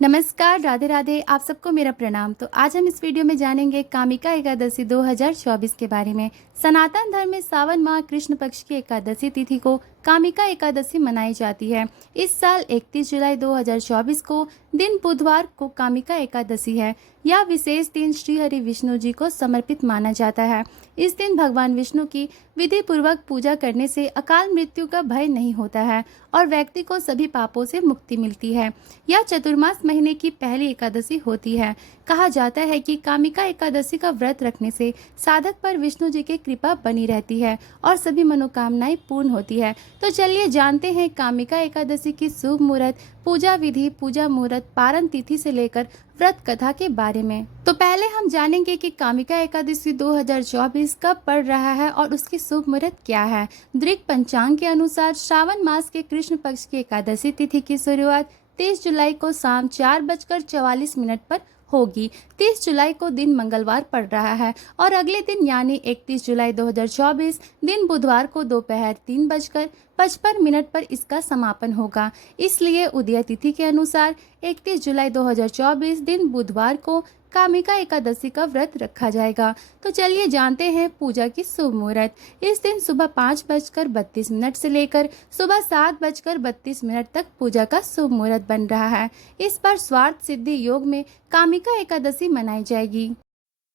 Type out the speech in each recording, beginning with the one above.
नमस्कार, राधे राधे। आप सबको मेरा प्रणाम। तो आज हम इस वीडियो में जानेंगे कामिका एकादशी 2024 के बारे में। सनातन धर्म में सावन माह कृष्ण पक्ष की एकादशी तिथि को कामिका एकादशी मनाई जाती है। इस साल 31 जुलाई 2024 को दिन बुधवार को कामिका एकादशी है। यह विशेष दिन श्री हरि विष्णु जी को समर्पित माना जाता है। इस दिन भगवान विष्णु की विधि पूर्वक पूजा करने से अकाल मृत्यु का भय नहीं होता है और व्यक्ति को सभी पापों से मुक्ति मिलती है। यह चतुर्मास महीने की पहली एकादशी होती है। कहा जाता है कि कामिका एकादशी का व्रत रखने से साधक पर विष्णु जी की कृपा बनी रहती है और सभी मनोकामनाएं पूर्ण होती है। तो चलिए जानते हैं कामिका एकादशी की शुभ मुहूर्त, पूजा विधि, पूजा मुहूर्त, पारण तिथि से लेकर व्रत कथा के बारे में। तो पहले हम जानेंगे कि कामिका एकादशी 2024 कब पड़ रहा है और उसकी शुभ मुहूर्त क्या है। दृक पंचांग के अनुसार श्रावण मास के कृष्ण पक्ष की एकादशी तिथि की शुरुआत 30 जुलाई को शाम 4:44 पर होगी। 30 जुलाई को दिन मंगलवार पड़ रहा है और अगले दिन यानी 31 जुलाई 2024 दिन बुधवार को दोपहर 3:55 पर इसका समापन होगा। इसलिए उदय तिथि के अनुसार 31 जुलाई 2024 दिन बुधवार को कामिका एकादशी का व्रत रखा जाएगा। तो चलिए जानते हैं पूजा की शुभ मुहूर्त। इस दिन सुबह 5:32 से लेकर सुबह 7:32 तक पूजा का शुभ मुहूर्त बन रहा है। इस पर स्वार्थ सिद्धि योग में कामिका एकादशी मनाई जाएगी।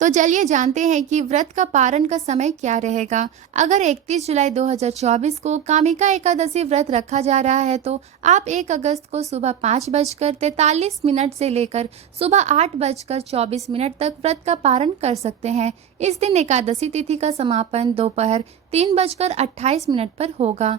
तो चलिए जानते हैं कि व्रत का पारण का समय क्या रहेगा। अगर 31 जुलाई 2024 को कामिका एकादशी व्रत रखा जा रहा है तो आप 1 अगस्त को सुबह 5:43 से लेकर सुबह 8:24 तक व्रत का पारण कर सकते हैं। इस दिन एकादशी तिथि का समापन दोपहर 3:28 पर होगा।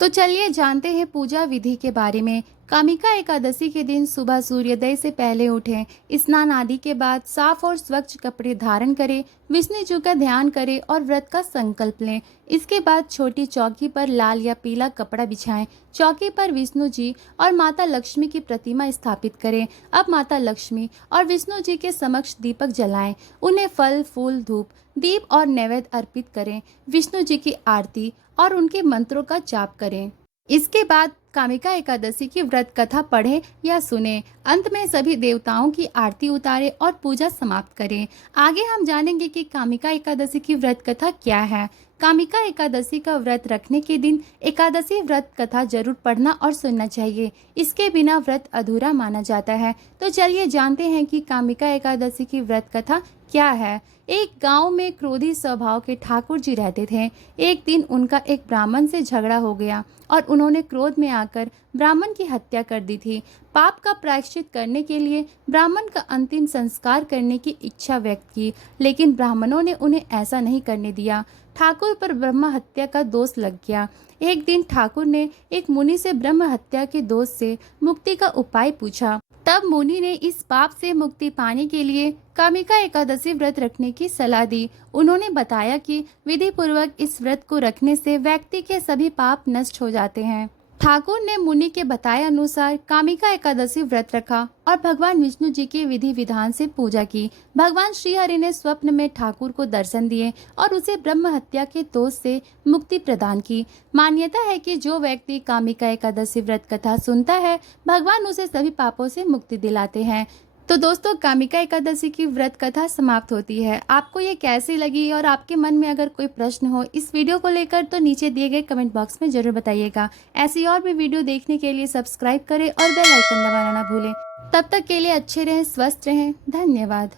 तो चलिए जानते हैं पूजा विधि के बारे में। कामिका एकादशी के दिन सुबह सूर्योदय से पहले उठें, स्नान आदि के बाद साफ और स्वच्छ कपड़े धारण करें, विष्णु जी का ध्यान करें और व्रत का संकल्प लें। इसके बाद छोटी चौकी पर लाल या पीला कपड़ा बिछाएं। चौकी पर विष्णु जी और माता लक्ष्मी की प्रतिमा स्थापित करें। अब माता लक्ष्मी और विष्णु जी के समक्ष दीपक जलाएं। उन्हें फल, फूल, धूप, दीप और नैवेद्य अर्पित करें। विष्णु जी की आरती और उनके मंत्रों का जाप करें। इसके बाद कामिका एकादशी की व्रत कथा पढ़ें या सुनें। अंत में सभी देवताओं की आरती उतारें और पूजा समाप्त करें। आगे हम जानेंगे कि कामिका एकादशी की व्रत कथा क्या है। कामिका एकादशी का व्रत रखने के दिन एकादशी व्रत कथा जरूर पढ़ना और सुनना चाहिए। इसके बिना व्रत अधूरा माना जाता है। तो चलिए जानते हैं कि कामिका एकादशी की व्रत कथा क्या है। एक गांव में क्रोधी स्वभाव के ठाकुर जी रहते थे। एक दिन उनका एक ब्राह्मण से झगड़ा हो गया और उन्होंने क्रोध में आकर ब्राह्मण की हत्या कर दी थी। पाप का प्रायश्चित करने के लिए ब्राह्मण का अंतिम संस्कार करने की इच्छा व्यक्त की, लेकिन ब्राह्मणों ने उन्हें ऐसा नहीं करने दिया। ठाकुर पर ब्रह्म हत्या का दोष लग गया। एक दिन ठाकुर ने एक मुनि से ब्रह्म हत्या के दोष से मुक्ति का उपाय पूछा। तब मुनि ने इस पाप से मुक्ति पाने के लिए कामिका एकादशी व्रत रखने की सलाह दी। उन्होंने बताया कि विधि पूर्वक इस व्रत को रखने से व्यक्ति के सभी पाप नष्ट हो जाते हैं। ठाकुर ने मुनि के बताए अनुसार कामिका एकादशी व्रत रखा और भगवान विष्णु जी के विधि विधान से पूजा की। भगवान श्री हरि ने स्वप्न में ठाकुर को दर्शन दिए और उसे ब्रह्म हत्या के दोष से मुक्ति प्रदान की। मान्यता है कि जो व्यक्ति कामिका एकादशी व्रत कथा सुनता है, भगवान उसे सभी पापों से मुक्ति दिलाते हैं। तो दोस्तों, कामिका एकादशी की व्रत कथा समाप्त होती है। आपको ये कैसी लगी और आपके मन में अगर कोई प्रश्न हो इस वीडियो को लेकर तो नीचे दिए गए कमेंट बॉक्स में जरूर बताइएगा। ऐसी और भी वीडियो देखने के लिए सब्सक्राइब करें और बेल आइकन दबाना ना भूलें। तब तक के लिए अच्छे रहें, स्वस्थ रहें। धन्यवाद।